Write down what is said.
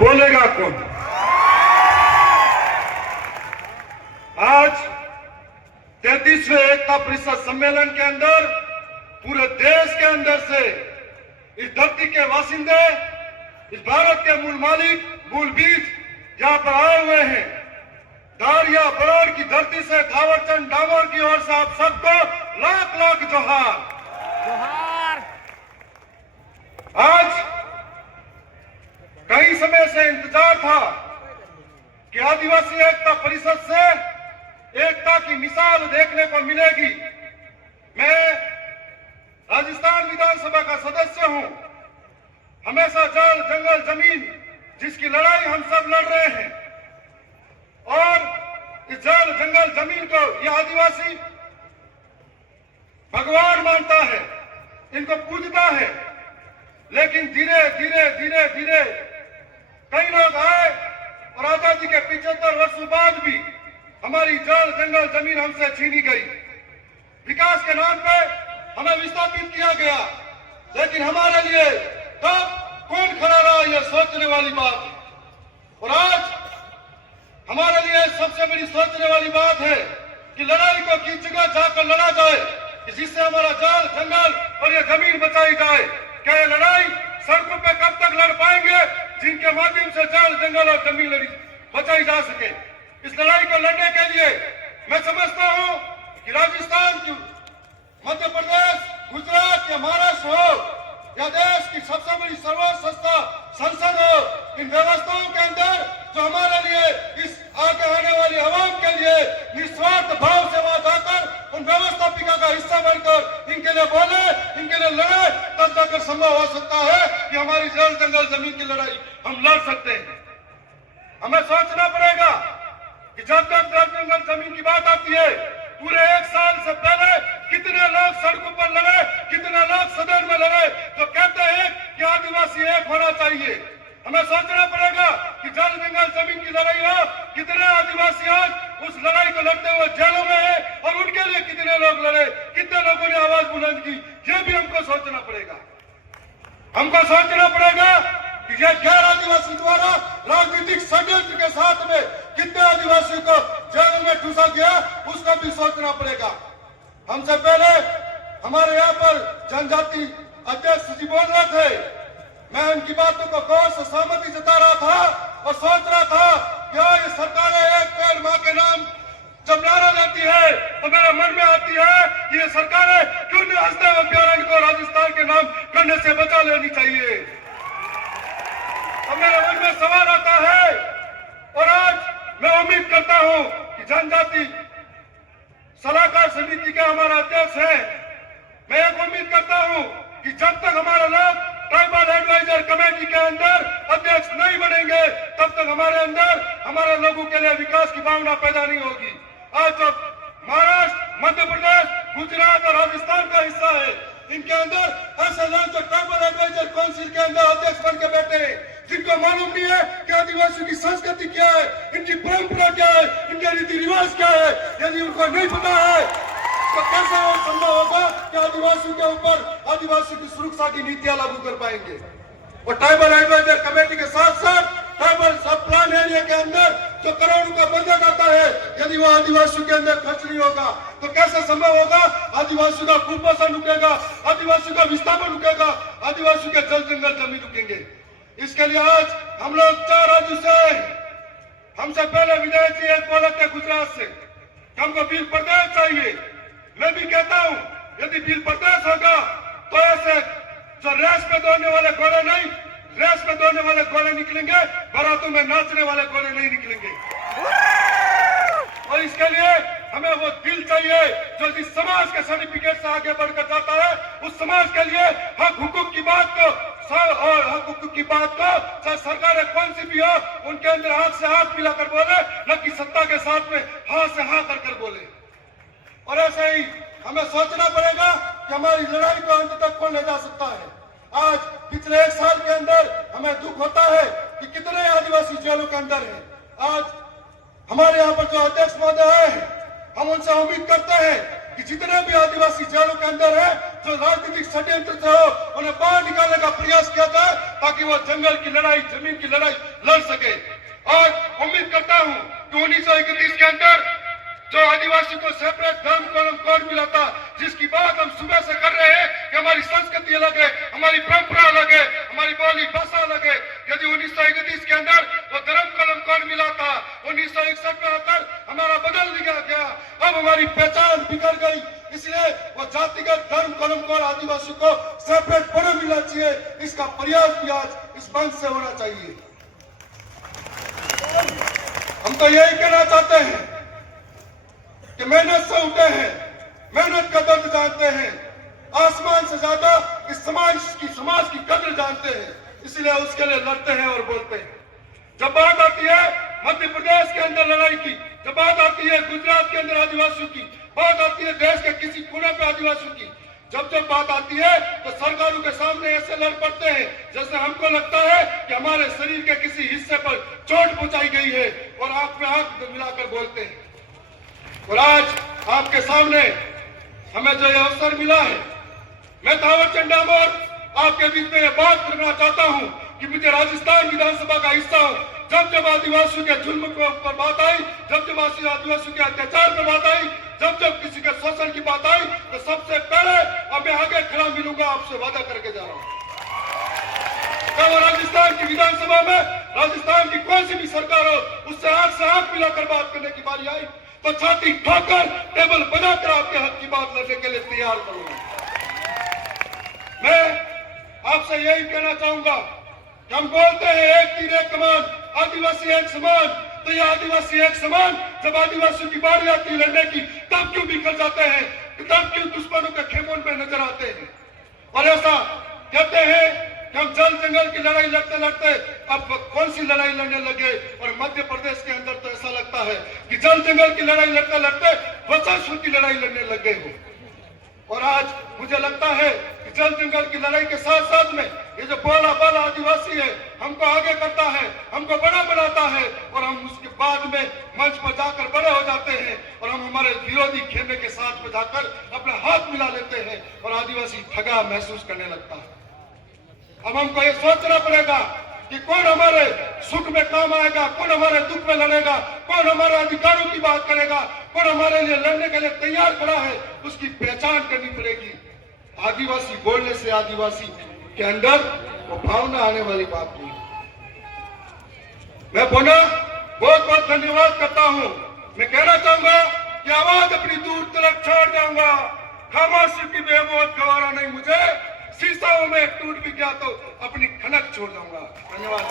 बोलेगा कौन? आज 33वें एकता परिषद सम्मेलन के अंदर पूरे देश के अंदर से इस धरती के वासिंदे, इस भारत के मूल मालिक, मूल बीज यहाँ पर आए हुए हैं। दारिया बरौड़ की धरती से थावरचंद डामोर की ओर से आप सबको लाख लाख जोहार। आज कई समय से इंतजार था कि आदिवासी एकता परिषद से एकता की मिसाल देखने को मिलेगी। मैं राजस्थान विधानसभा का सदस्य हूं। हमेशा जल जंगल जमीन जिसकी लड़ाई हम सब लड़ रहे हैं, और इस जल जंगल जमीन को यह आदिवासी भगवान मानता है, इनको पूजता है। लेकिन धीरे धीरे धीरे धीरे कई लोग आए और आजादी के 75 वर्षों बाद भी हमारी जल जंगल जमीन हमसे छीनी गई। विकास के नाम पे हमें विस्थापित किया गया, लेकिन हमारे लिए कब कौन खड़ा रहा, यह सोचने वाली बात है। और आज हमारे लिए सबसे बड़ी सोचने वाली बात है कि लड़ाई को किस जगह जाकर लड़ा जाए कि जिससे हमारा जल जंगल और यह जमीन बचाई जाए। क्या यह लड़ाई सड़कों पे कब तक लड़ पाएंगे जिनके माध्यम से जल जंगल और जमीन बचाई जा सके? इस लड़ाई को लड़ने के लिए मैं समझता हूं कि राजस्थान की, मध्य प्रदेश, गुजरात या महाराष्ट्र हो या देश की सबसे बड़ी सर्वोच्च संसद हो, इन व्यवस्थाओं के अंदर जो हमारे लिए इस आगे आने वाली आवाम के लिए निस्वार्थ भाव से वहां जाकर उन व्यवस्थापिका का हिस्सा बनकर इनके लिए बोले, इनके लिए लड़े, तब जाकर संभव हो सकता है कि हमारी जल जंगल जमीन की लड़ाई हम लड़ सकते हैं। हमें सोचना पड़ेगा कि जब तक जल जंगल जमीन की बात आती है, पूरे 1 साल से पहले कितने लोग सड़कों पर लड़े, कितने लोग सदन में लड़े, तो कहते हैं कि आदिवासी एक होना चाहिए। हमें सोचना पड़ेगा कि जल जंगल जमीन की लड़ाई हो, कितने आदिवासी आज उस लड़ाई को लड़ते हुए जेलों में है और उनके लिए कितने लोग लड़े, कितने लोगों ने आवाज बुलंद की, ये भी हमको सोचना पड़ेगा। हमको सोचना पड़ेगा कि यह गैर आदिवासी द्वारा राजनीतिक षड्यंत्र के साथ में कितने आदिवासियों को जेल में ठूसा गया, उसका भी सोचना पड़ेगा। हमसे पहले हमारे यहाँ पर जनजाति अध्यक्ष जी बोल रहे थे, मैं उनकी बातों को गौर से सहमति जता रहा था और सोच रहा था कि ये सरकारें एक पेड़ मां के नाम जब नारा देती है तो मेरे मन में आती है कि ये सरकारें क्यों नहीं हंसदेव अभयारण्य को राजस्थान के नाम करने से बचा लेनी चाहिए। अब मेरे मन में सवाल आता है और आज मैं उम्मीद करता हूं कि जनजाति सलाहकार समिति के हमारा अध्यक्ष है, मैं एक उम्मीद करता हूं कि जब तक हमारे लोग ट्राइबल एडवाइजर कमेटी के अंदर अध्यक्ष नहीं बनेंगे, तब तक हमारे अंदर हमारे लोगों के लिए विकास की भावना पैदा नहीं होगी। आज जो महाराष्ट्र, मध्य प्रदेश, गुजरात और राजस्थान का हिस्सा है, इनके अंदर ऐसे लोग जो ट्राइबल एडवाइजर काउंसिल के अंदर अध्यक्ष बन के बैठे हैं, जिनको मालूम नहीं है कि आदिवासियों की संस्कृति क्या है, इनकी परंपरा क्या है, इनके रीति रिवाज क्या है। यदि उनको नहीं पता है तो कैसे संभव होगा कि आदिवासियों के ऊपर आदिवासी की सुरक्षा की नीतियां लागू कर पाएंगे। और ट्राइबल एडवाइजर कमेटी के साथ साथ ट्राइबल सब प्लान एरिया के अंदर जो करोड़ों का बजट आता है, यदि वो आदिवासियों के अंदर खर्च नहीं होगा तो कैसे संभव होगा? आदिवासियों का कुपोषण रुकेगा, आदिवासियों का विस्थापन रुकेगा, आदिवासियों के जल जंगल जमीन रुकेंगे। इसके लिए आज हम लोग 4 राज्यों से, हमसे पहले विधायक जी एक बोले थे गुजरात से, हमको बिल प्रदेश चाहिए। मैं भी कहता हूं यदि बिल प्रदेश होगा तो ऐसे जो रेस में दौड़ने वाले घोड़े नहीं, रेस में दौड़ने वाले घोड़े निकलेंगे, बारातों में नाचने वाले घोड़े नहीं निकलेंगे। और इसके लिए हमें वो दिल चाहिए जो जिस समाज के सर्टिफिकेट से आगे बढ़कर जाता है, उस समाज के लिए हक हुकूक की बात को और हक हुकूक की बात को चाहे सरकारें कौन सी भी हो, उनके अंदर हाथ से हाथ मिलाकर बोले, न कि सत्ता के साथ में हाथ से हाथ कर बोले। और ऐसे ही हमें सोचना पड़ेगा कि हमारी लड़ाई को अंत तक कौन ले जा सकता है। आज पिछले 1 साल के अंदर हमें दुख होता है कि कितने आदिवासी जेलों के अंदर हैं। आज हमारे यहाँ पर जो अध्यक्ष महोदय है, हम उनसे उम्मीद करते हैं कि जितने भी आदिवासी जेलों के अंदर है जो राजनीतिक षड्यंत्र से हो उन्हें बाहर निकालने का प्रयास किया जाए ताकि वो जंगल की लड़ाई, जमीन की लड़ाई लड़ सके। और उम्मीद करता हूं कि 1931 के अंदर जो आदिवासी को सेपरेट धर्म कोड मिला था, जिसकी बात हम सुबह से कर रहे हैं कि हमारी संस्कृति अलग है, हमारी परंपरा अलग है, हमारी बोली भाषा अलग है। यदि 1931 के अंदर वो धर्म कोड मिला था, 1961 में आकर हमारा बदल दिया गया, अब हमारी पहचान बिगड़ गई। इसलिए वो जातिगत धर्म कोड आदिवासी को सेपरेट बना मिलना चाहिए। इसका प्रयास भी आज इस मंच से होना चाहिए। हम तो यही कहना चाहते हैं कि मेहनत से उठे हैं, मेहनत का दर्द जानते हैं, आसमान से ज्यादा इस समाज की कद्र जानते हैं, इसलिए उसके लिए लड़ते हैं और बोलते हैं। जब बात आती है मध्य प्रदेश के अंदर लड़ाई की, जब बात आती है गुजरात के अंदर आदिवासियों की, बात आती है देश के किसी कोने पे आदिवासियों की, जब बात आती है तो सरकारों के सामने ऐसे लड़ पड़ते हैं जैसे हमको लगता है कि हमारे शरीर के किसी हिस्से पर चोट पहुंचाई गई है, और आंख में आंख मिलाकर बोलते हैं। और आज आपके सामने हमें जो यह अवसर मिला है, मैं थावर चंद डामोर आपके बीच में यह बात करना चाहता हूं कि मुझे राजस्थान विधानसभा का हिस्सा हूं। जब आदिवासियों के जुल्म पर बात आई, जब आदिवासियों के अत्याचार पर बात आई, जब किसी के शोषण की बात आई, तो सबसे पहले अब मैं आगे खड़ा मिलूंगा, आपसे वादा करके जा रहा हूं। जब राजस्थान की विधानसभा में राजस्थान की कोई सी भी सरकार हो, उससे आंख मिलाकर बात करने की बारी आई तो छाती ठोकर टेबल बनाकर आपके हक की बात लड़ने के लिए तैयार करूंगा। मैं आपसे यही कहना चाहूंगा कि हम बोलते हैं एक तीर एक कमान, आदिवासी एक समान, तो ये आदिवासी एक समान जब आदिवासियों की बारी आती है लड़ने की, तब क्यों बिखर जाते हैं, तब क्यों दुश्मनों के खेमों में नजर आते हैं। और ऐसा कहते हैं कि हम जल जंगल की लड़ाई लड़ते लड़ते अब कौन सी लड़ाई लड़ने लगे, और मध्य प्रदेश के अंदर तो ऐसा लगता है कि जल जंगल की लड़ाई लड़ते लड़ते वर्चस्व की लड़ाई लड़ने लग गए हो। और आज मुझे लगता है कि जल जंगल की लड़ाई के साथ साथ में ये जो बोला बाला आदिवासी है, हमको आगे करता है, हमको बड़ा बनाता है, और हम उसके बाद में मंच पर जाकर बड़े हो जाते हैं, और हम हमारे विरोधी खेमे के साथ में जाकर अपने हाथ मिला लेते हैं, और आदिवासी ठगा महसूस करने लगता है। अब हमको ये सोचना पड़ेगा कि कौन हमारे सुख में काम आएगा, कौन हमारे दुख में लड़ेगा, कौन हमारे अधिकारों की बात करेगा, कौन हमारे लिए लड़ने के लिए तैयार खड़ा है, उसकी पहचान करनी पड़ेगी। आदिवासी बोलने से आदिवासी के अंदर वो भावना आने वाली बात नहीं। मैं बहुत बहुत धन्यवाद करता हूं। मैं कहना चाहूंगा कि आवाज अपनी दूर तक छोड़ जाऊंगा, खामोशी की बेमौत गवारा नहीं मुझे, शीशाओं में टूट भी गया तो अपनी खनक छोड़ जाऊंगा। धन्यवाद।